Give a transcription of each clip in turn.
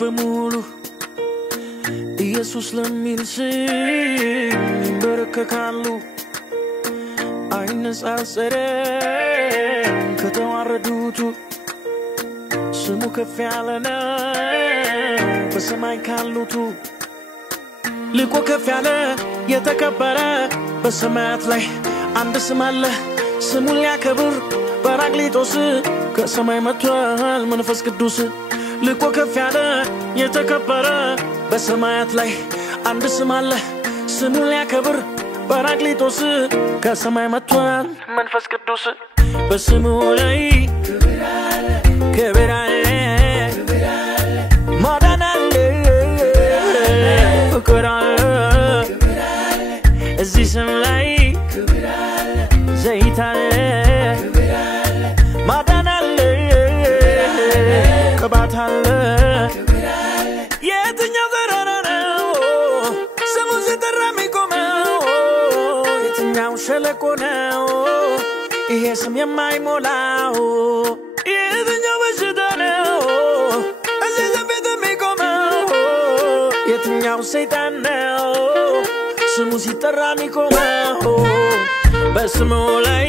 በሙሉ ኢየሱስ ለሚል ስም ይንበረከካሉ አይነጻጸርም ከተዋረዱቱ ስሙ ከፍ ያለ ነው በሰማይ ካሉቱ ልቆ ከፍ ያለ የተከበረ በሰማያት ላይ አንድ ስም አለ ስሙን ሊያከብር ጰራቅሊጦስ ከሰማይ መጥቷል መንፈስ ቅዱስ ልቆ ከፍ ያለ የተከበረ በሰማያት ላይ አንድ ስም አለ ስሙን ሊያከብር ጰራቅሊጦስ ከሰማይ መጥቷል መንፈስ ቅዱስ በስሙ ላይ ክብር አለ ማዳን አለ ፍቅር አለ እዚህ ስም ላይ ዘይት አለ ማዳን አለ ቅባት አለ የትኛው ተራራ ነው ስሙ ሲጠራ የሚቆመው የትኛው ሸለቆ ነው ይሄ ስም የማይሞላው የትኛው በሽታ ነው እዚህ ስም ቤት የሚቆመው የትኛው ሰይጣን ነው ስሙ ሲጠራ የሚቆመው በስሙ ላይ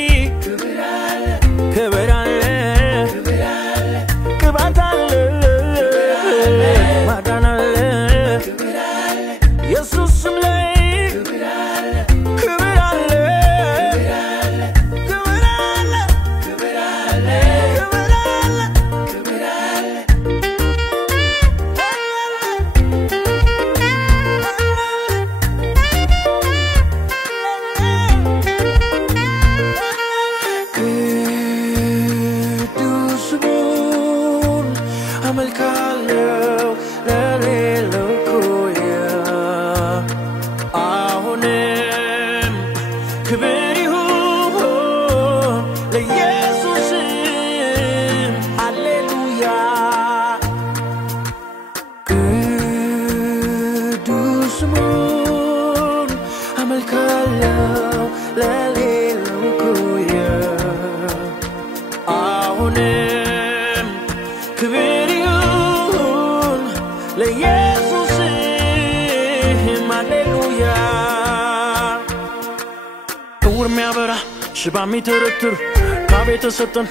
ክብር አለ ቅባት አለ ማዳን አለ ኢየሱስ ስም ላይ ክብር አለ ክብር አለ ክብር አለ ክብር አለ ክብር አለ ቅዱስን አመልካለሁ ለሌለው ኮያ አሁንም ክብር ይሁን ለኢየሱስ ሃሌሉያ ቅዱስን አመልካለሁ ለሌለው ኮያ አሁንም ክብር ይሁን ለኢየሱስ ሃሌሉያ እውር የሚያበራ ሽባ የሚተረትር ካብ የተሰጠን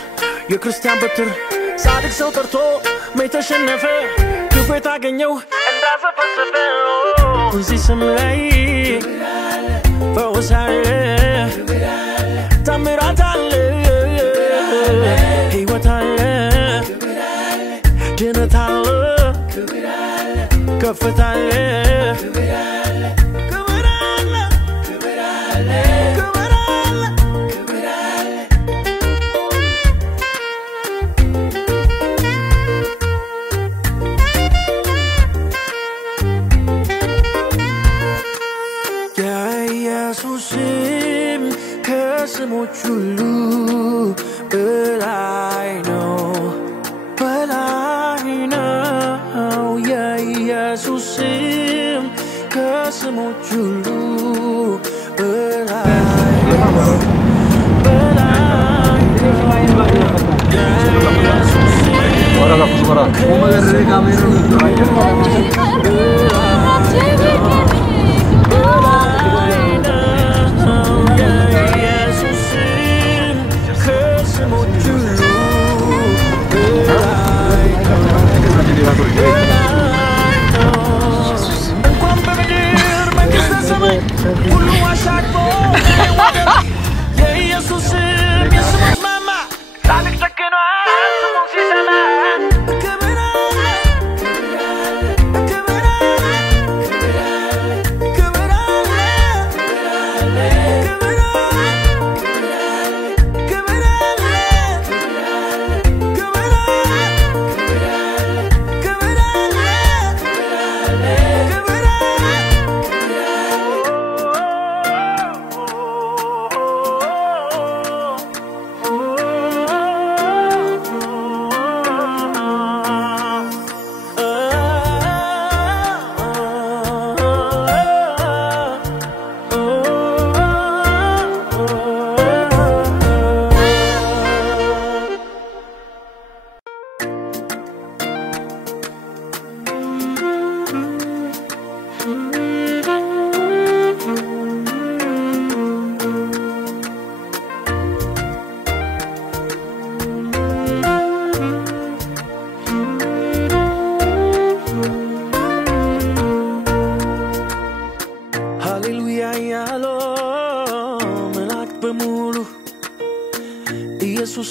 የክርስቲያን በትር ጻድቅ ሰው ጠርቶ የተሸነፈ ክፉ የታገኘው እንዳዘፈሰፈ እዚህ ስም ላይ ፈውስ አለ ታምራት አለ ሕይወት አለ ድነት አለ ከፍታ አለ ክብር አለ ክብር አለ ክብር አለ ክብር አለ ክብር አለ የኢየሱስ ስም ከስሞች ሁሉ በላይ ነው በላይ ነው የኢየሱስ ስም ከስሞች ሁሉ በላይ በላይ የኢየሱስ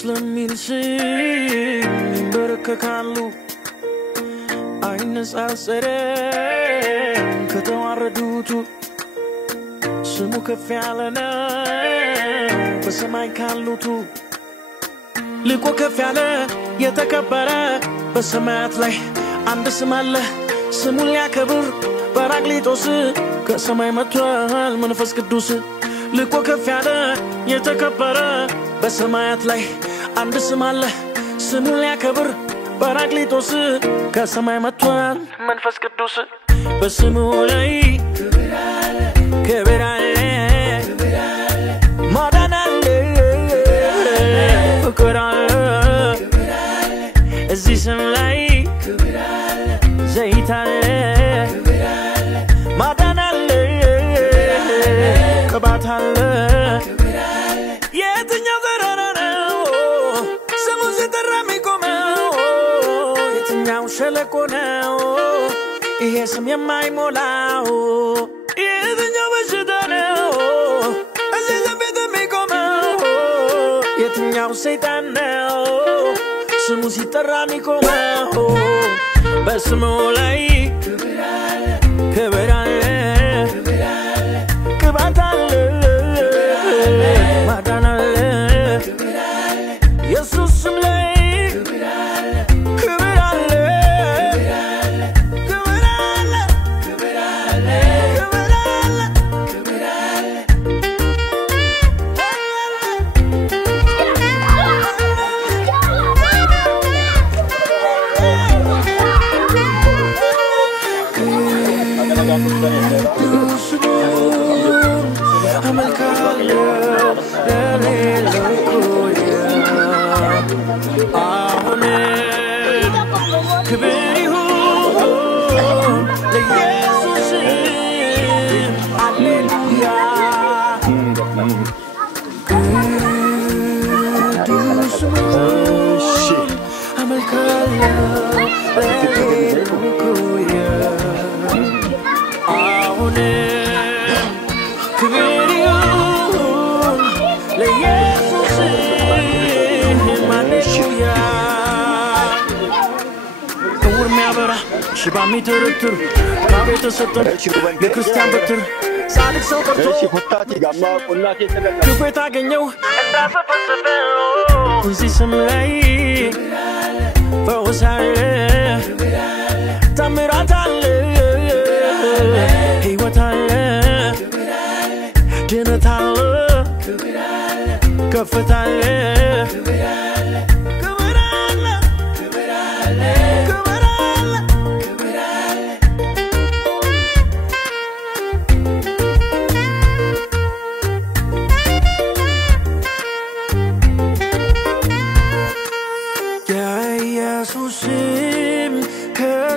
ለሚልስም በረከካሉ አይነጻጸረም ከተዋረዱቱ ስሙ ከፍ ያለ ነው በሰማይ ካሉቱ ልቆ ከፍ ያለ የተከበረ በሰማያት ላይ አንድ ስም አለ ስሙን ሊያከብር ጰራቅሊጦስ ከሰማይ መጥቷል መንፈስ ቅዱስ ልቆ ከፍ ያለ የተከበረ በሰማያት ላይ አንድ ስም አለ ስሙን ሊያከብር ጰራቅሊጦስ ከሰማይ መጥቷል መንፈስ ቅዱስ በስሙ ላይ ክብር አለ ማዳን አለ ፍቅር አለ እዚህ ስም ላይ ዘይት አለ ማዳን አለ ቅባት አለ የትኛው ተራራ ነው ስሙን ሲጠራ የሚቆመው የትኛው ሸለቆ ነው ይሄ ስም የማይሞላው የትኛው በሽታ ነው እዚህ ስም ቤት የሚቆመው የትኛው ሰይጣን ነው ስሙ ሲጠራ የሚቆመው በስሙ ላይ ክብር አለ ቅባት አለ ማዳን አለ ኢየሱስ ስም ላይ ክብር አለ ክብር አለ ክብር አለ ክብር አለ ክብር አለ ሽባሚ ተረትር ካቤተ ሰጠን የክርስቲያን በትር ጻድቅ ሰው ቀርቶ ኮታቲ ጋማ ቆናቴ ተገና ክብት አገኘው እንዳሰፈሰፈው እዚህ ስም ላይ ፈውስ አለ ተአምራት አለ ሕይወት አለ ድነት አለ ከፍታ አለ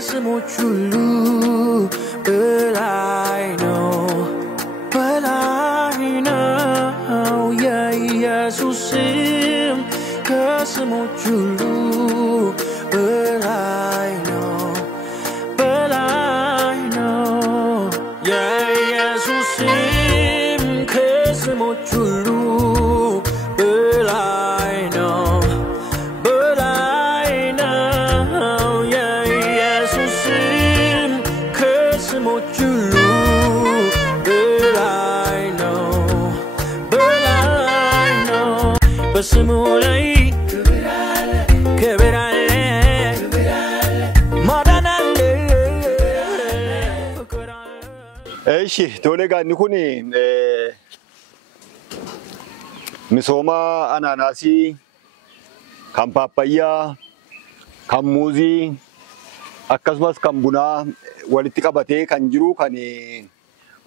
ስሞች ሁሉ በላይ ነው የኢየሱስ ስም ከስሞች ሁሉ በላይ ነው የኢየሱስ ስም ከስሞች ሁሉ በላይ ነው በስሙ ላይ ክብር አለ ማዳን አለ ፍቅር አለ እሺ ቶሌጋኒ ኩኒ ሚሶማ አናናሲ ካምፓፓያ ካሙዚ akkasumas kan buna walitti qabatee kan jiru kan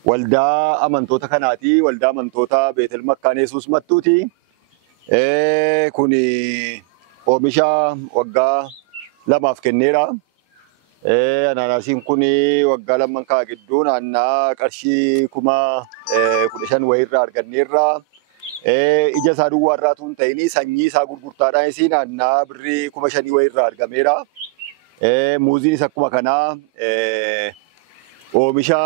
waldaa amantoota kanaati waldaa amantoota Beetel Makkaan Yesuus Mattuuti kun oomisha waggaa lamaaf kenneera anaanaasiin kun waggaa lamman kaa gidduu naannaa qarshii 15,000 wayirraa arganneerra ija isaa duwwaarraa tun ta'ini sanyii isaa gurgurtaadhaan isii naannaa birrii 5,000 wayirraa argameera muuziin isa akkuma kanaa oomisha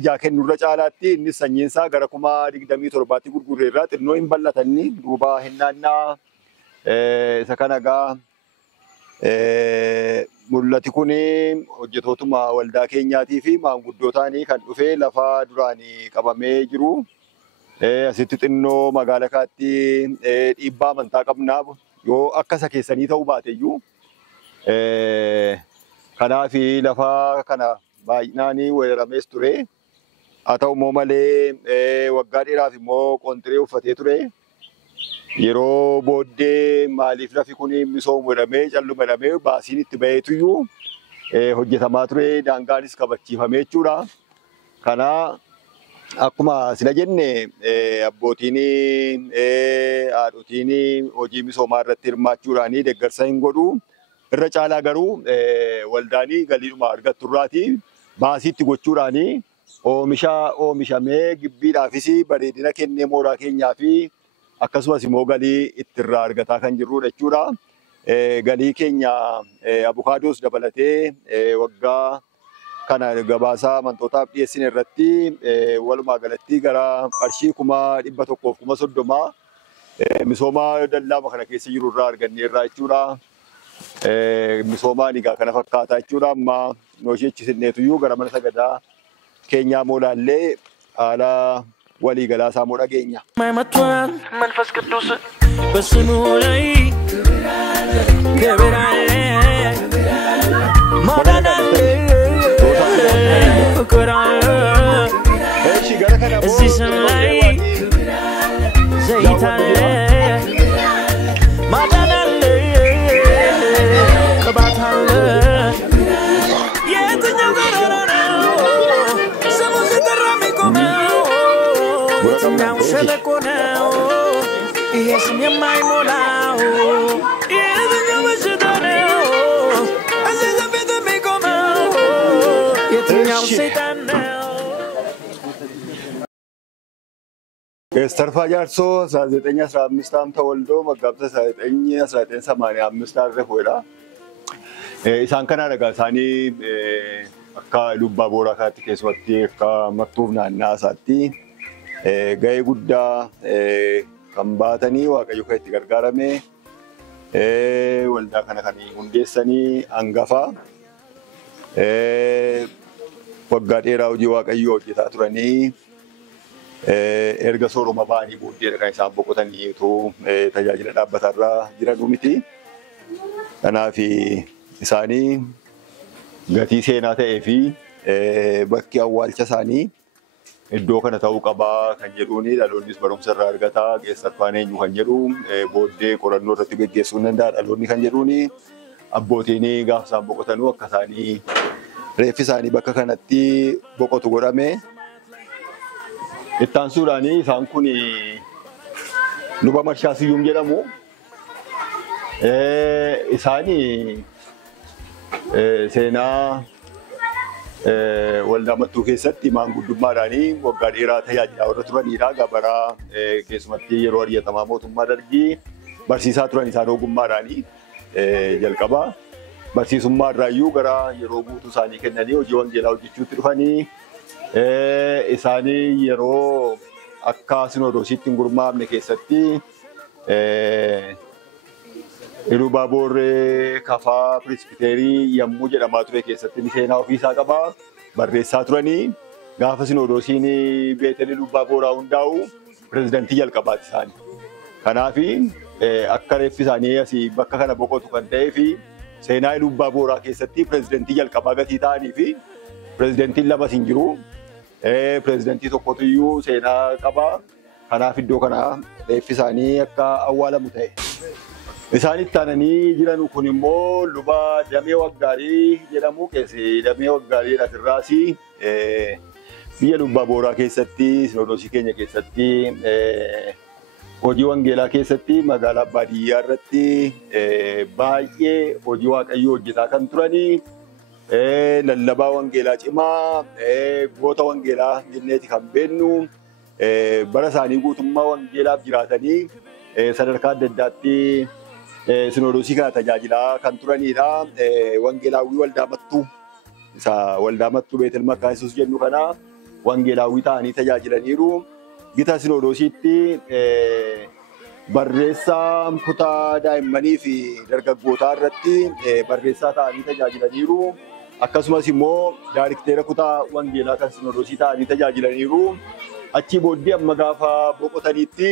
ijaa kennurra caalaatti innis sanyiin isaa gara 27,000 gurgurreerra xinnoo hin bal'atanni duuba hinnaannaa Isa kana egaa mul'ati kun hojjetootuma waldaa keenyaatii fi maanguddootaanii kan dhufee lafa duraanii qabamee jiru. Asitti xinnoo magaalaa kaatti dhiibbaa amantaa qabnaaf yoo akka isa keessanii ta'uu baateyyuu kanaaf lafa kana baay'inaanii weeraramees ture. Haa ta'u immoo malee waggaa dheeraaf immoo qonxiree uffatee ture. Yeroo booddee maaliif lafi kun misoomuudhamee callumadhamee baasiin itti ba'eetuyyuu hojjetamaa ture. Daangaanis kabachiifamee jechuudha. Kana akkuma sila jenne abbootiin haadhotiin hojii misoomaa irratti hirmaachuudhaan deeggarsa hin godhu. Irra caalaa garuu waldaanii galiidhuma argattu irraati baasiitti gochuudhaan oomisha oomishamee gibbiidhaafis bareedina kennee mooraa keenyaa fi akkasumas immoo galii ittirraa argataa kan jirrudha jechuudha. Galii keenya abukaadoos dabalatee waggaa kana gabaasaa amantootaaf dhiyeessine irratti walumaa galatti gara qarshii 130,030 misooma dallaama kana keessa jiru irraa arganneerra jechuudha. Misoomaan egaa kana fakkaataa jechuudha. Amma noosheechisineetuyyuu gara mana sagadaa keenyaa moolaallee haala walii galaa isaa moo dhageenya. ማይመቷን መንፈስ ቅዱስ በስሙ ላይ ክብር አለ ማዳን አለ ፍቅር አለ እዚህ ስም ላይ ዘይት አለ ማዳን አለ ቅባት አለ የትኛው ገረራ ነው ስሙ ሲጠራ የሚቆመው የትኛው ሸለቆ ነው ይሄ ስም የማይሞላው የትኛው በሽታ ነው እዚህ ዘንቤት የሚቆመው የትኛው ሰይጣን ነው Sarfaa Jaarsoo 1915 ተወልዶ መጋቢት 1985 አረፈውላ isaan kana dhagaa isaanii akka lubbaa booraa kaatti keessatti akka maktuuf naannaa isaatti ga'ee guddaa kan baatanii waaqayyo kan itti gargaarame waldaa kana kan hundeessanii hangafa waggaa dheeraa hojii waaqayyo hojjetaa turanii erga sooroma ba'anii booddeedha kan isaan boqotanii tajaajila dhaabbatarra jiranuu miti. Kanaaf isaanii gatii seenaa ta'ee fi bakki awwaalcha isaanii iddoo kana ta'uu qabaa kan jedhuuni dhaloonnis barumsa irraa argataa Geessarfaan eenyu kan jedhu booddee qorannoo irratti gaggeessuu ni danda'a dhaloonni kan jedhuuni abbootiin gaafa isaan boqotanuu akka isaanii reeffi isaanii bakka kanatti boqotu godhame. Itti aansuudhaan isaan kun luba Marshaa Siyyuum jedhamu. Isaanii seenaa waldaa mattuu keessatti maanguddummaadhaan waggaa dheeraa tajaajilaa warra turanidha. Gabaraa keessumatti yeroo ari'atamaa mootummaa Dargii barsiisaa turan isaan ogummaadhaan jalqaba. Barsiisummaa irraayyuu gara yeroo guutuu isaanii kennanii hojii wangeelaa hojjechuutti dhufanii isaanii yeroo akka sinodoosiitti hin gurmaa'amne keessatti Ilubaaboor Kafaa Pirisbiteerii yommuu jedhamaa ture keessatti seenaa ofiisaa qaba. Barreessaa turanii gaafa sinodoosiin Beetel Ilubaaboraa hundaa'u pirezidantii jalqabaati isaanii. Kanaaf akka reeffi isaanii asii bakka kana boqotu kan ta'ee fi seenaa Ilubaaboraa keessatti pirezidantii jalqabaa gatii ta'anii fi pirezidantiin lamas hin jiru. Pirezidantii tokkotu iyyuu seenaa qaba. Kanaaf iddoo kana reeffi isaanii akka awwaalamu ta'e. Isaan itti aananii jiran kun immoo luba Damee Waggaarii jedhamu keessi Damee Waggaarii asirraas biyya Lubbaaboraa keessatti sinodoosii keenya keessatti hojii wangeelaa keessatti magaalaa baadiyyaa irratti baay'ee hojii waaqayyoo hojjetaa kan turanii lallabaa wangeelaa cimaa goota wangeelaa jenneeti kan beennu bara isaanii guutummaa wangeelaaf jiraatanii sadarkaa adda addaatti sinodoosii kana tajaajilaa kan turanidha. Wangeelaawwii waldaa mattuu isa waldaa mattuu Beetel Makkaa Yesuus jennu kana wangeelaawwii ta'anii tajaajilaniiru. Gita sinodoosiitti barreessaa kutaa daa'immanii fi dargaggootaa irratti barreessaa ta'anii tajaajilaniiru. Akkasumas immoo daayirikteera kutaa wangeelaa kan Sinodoosii ta'anii tajaajilaniiru. Achii booddee amma gaafa boqotaniitti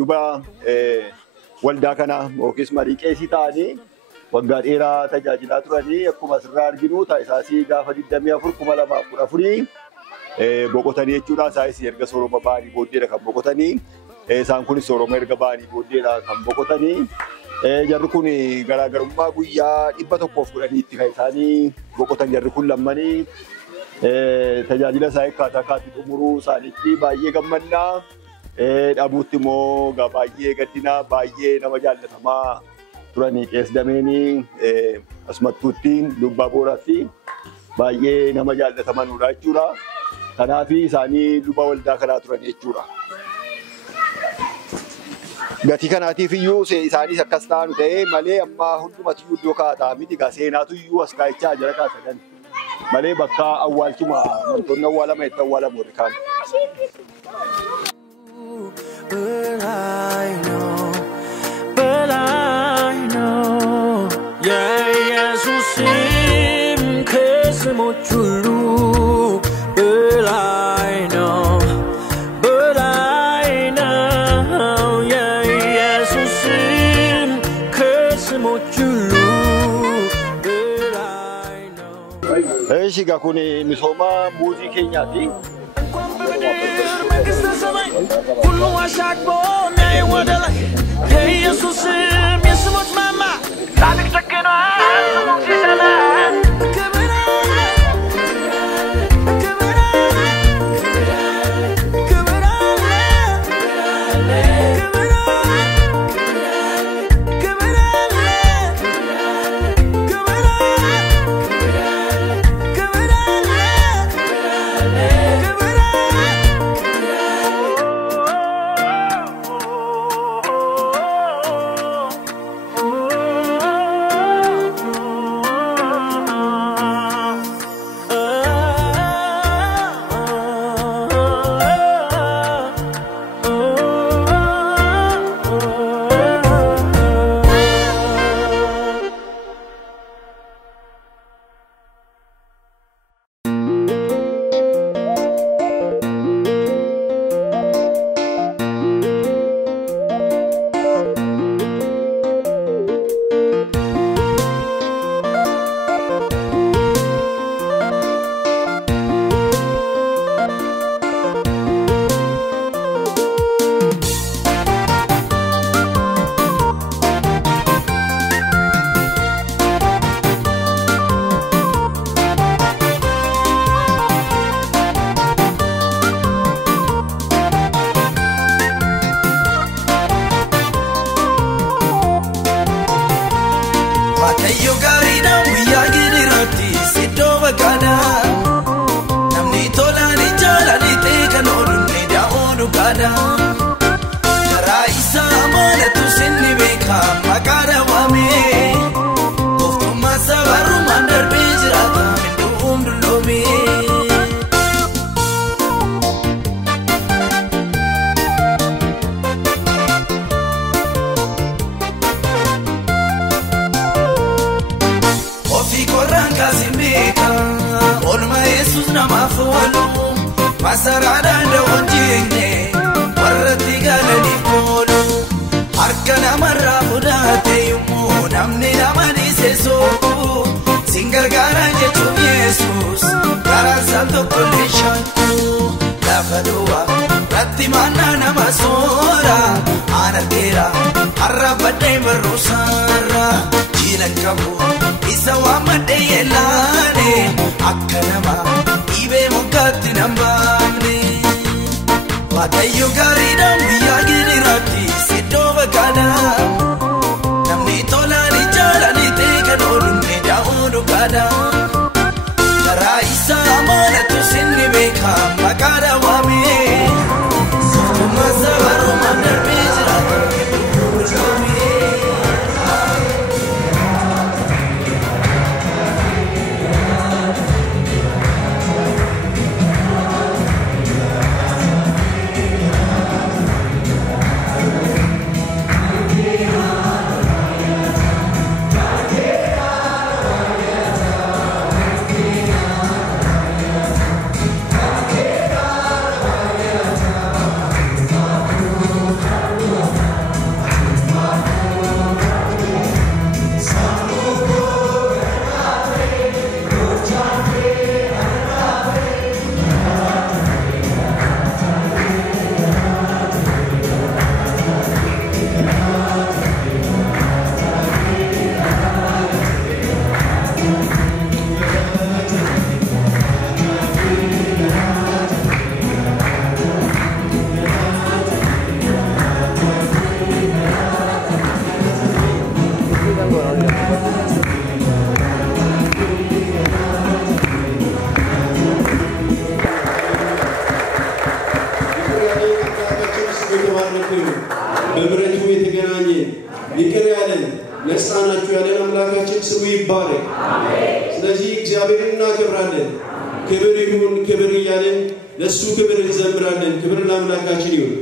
luba waldaa kana yookiis marii qeesii ta'anii waggaa dheeraa tajaajilaa turanii. Akkuma asirraa arginu taasisaasii gaafa 24/2014 boqotanii jechuudha. Isaanis erga sooroma ba'anii booddeedha kan boqotanii. Isaan kunis sooroma erga ba'anii booddeedha kan boqotanii. Jarri kun garaagarummaa guyyaa 110 kan isaanii boqotan jarri kun lammanii tajaajila isaa akkaataa kaatti xumuruu isaaniitti baay'ee gammannaa. Dhabuutti immoo baay'ee gaddinaa baay'ee nama jaallatamaa turanii Qees Dameenii Asmattuutti Lubbaa Booraatti baay'ee nama jaallatamanudha jechuudha. Kanaaf isaanii luba waldaa kanaa turan jechuudha. Gatii kanaatiif iyyuu isaanis akkas ta'an ta'ee malee amma hundumatu iddoo kaa'ataa miti seenaatu iyyuu as kaa'ichaa jira kaasadan malee bakka awwaalchuma wantoonni awwaalama itti awwaalamu warri kaan. But I know, yeah, Jesus sim kesmo chulu. But I know, yeah, Jesus sim kesmo chulu. But I know. Shiga kuni misoma muuzii keenyaati. Kullu ashak bonay wadala. Hey Jesus, yes much mama. Tanik takena, muzi sana. ስሙ ይባረክ አሜን ስለዚህ እግዚአብሔርና ክብራለን ክብር ይሁን ክብር ያለን ለሱ ክብር እንዘምራለን ክብር ለአምላካችን ይሁን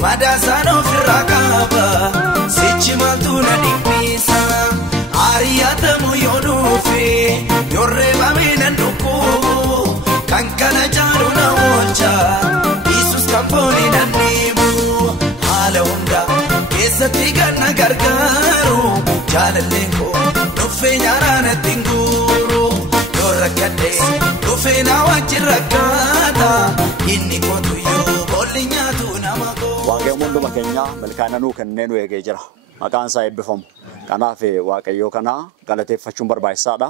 Madasano firrakaba, sichi maltuna dipisa, Ariata moyonufi yorreba menanduku kankana jaruna olcha Jesus kamponi nanibu hala hunda kesa tigana gargaru jalalengo nufenyarana tinguru yorrakade nufena wajirakata inni kotuyo bolinyatu namako Waqee hunduma keenya milkaa'inanuu kanneen eegee jira. Maqaan isaa eebbifamu. Kanaaf waaqayyoo kana galateeffachuun barbaachisaadha.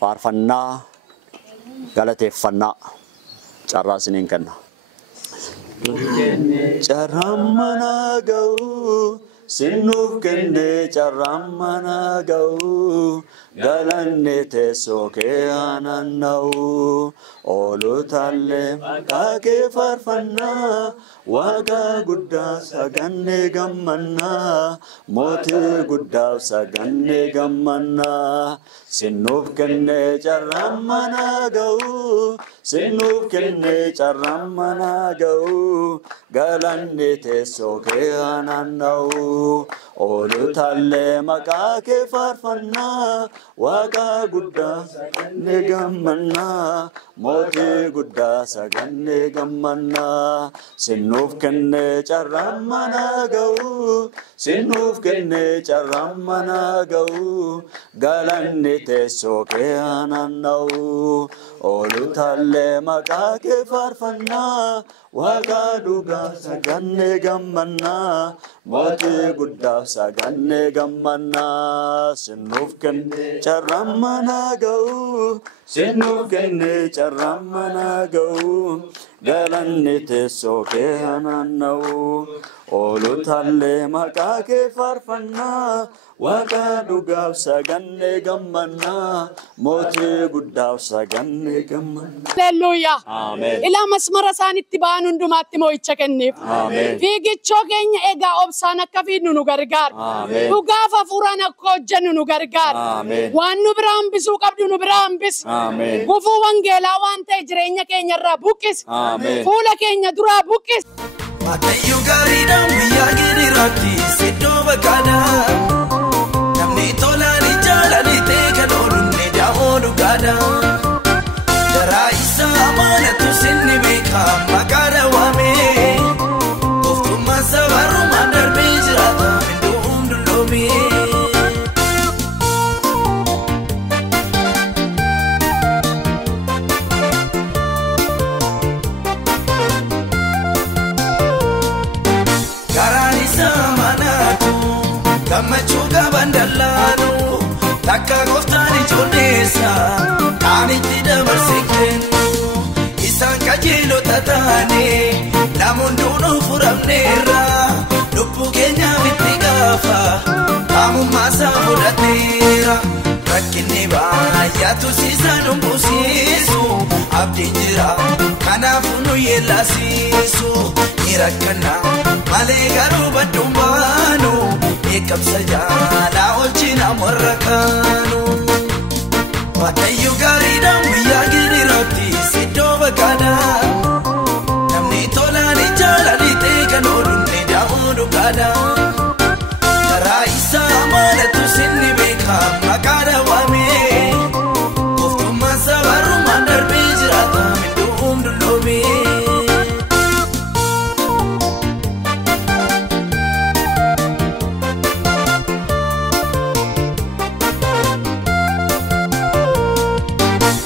Faarfannaa galateeffannaa carraa isiniin kenna. Carrammana ga'u sinuuf kenne carrammana ga'u galanne teessoo kee aananna'u oolotaallee maqaa kee faarfannaa waaqa guddaa saganne gammannaa mootii guddaa saganne gammannaa sinuuf kenne carrammana ga'u sinuuf kenne carrammana ga'u galanne teessoo kee aananna'u oolotaallee maqaa kee faarfannaa waaqa guddaa saganne gammannaa mootii guddaa saganne gammannaa sinuuf kenne carrammana ga'u sinuuf kenne carrammana ga'u galanne teessoo kee aananna'u oolotaallee maqaa kee faarfannaa waaqa dhugaa saganne gammannaa mootii guddaa saganne gammannaa sinuuf kenne carrammana ga'u sinuuf kenne carrammana ga'u galanne teessoo kee aananna'u oolotaallee maqaa kee faarfannaa waaqa dhugaa saganne gammannaa mootii guddaa saganne gammannaa. Hallelujah. Amen. Ila masmara isaanitti ba'an hundumaatti moo'icha kenneef. Amen. Fiigichoo keenya egaa obsaan akka fiidnu nu gargaara. Amen. Dhugaaf hafuuraan akka hojjennu nu gargaara. Amen. Waan nu biraa hambisuu qabdu nu biraa hambisi. Amen. Gufuu wangeelaa waan ta'e jireenya keenya irraa buqqisi. Amen. Fuula keenya duraa buqqisi. Waaqayyo gaariidhaan biyyaa giriiraatti siddoo bakkaadhaa. Namni tolaan ijaalanii teeka dhoolunne daa'oo dhugaadhaa. Daraa isaa amaanatu sinni beekaa maqaa dhawaamee. Gooftummaa sabarumaan darbee jiraata minduu hundulloomee. Gammachuu qaban dallaanu takka gooftaan ijoolleessa kaan itti dabarsee kennu isaan qajeelota taane namoonni hunduu furamneerra lubbuu keenyaaf itti gaafa qaamummaa isaa fudhateera rakkinni baay'atu siisaa dhumbuusiisu abdiin jira kanaafuu nu yeellaasiisu ni rakkannaa malee garuu badduun baanu. Eekabsa jaalaa oolchina warra kaanu waaqayyo gaariidhaan biyyaa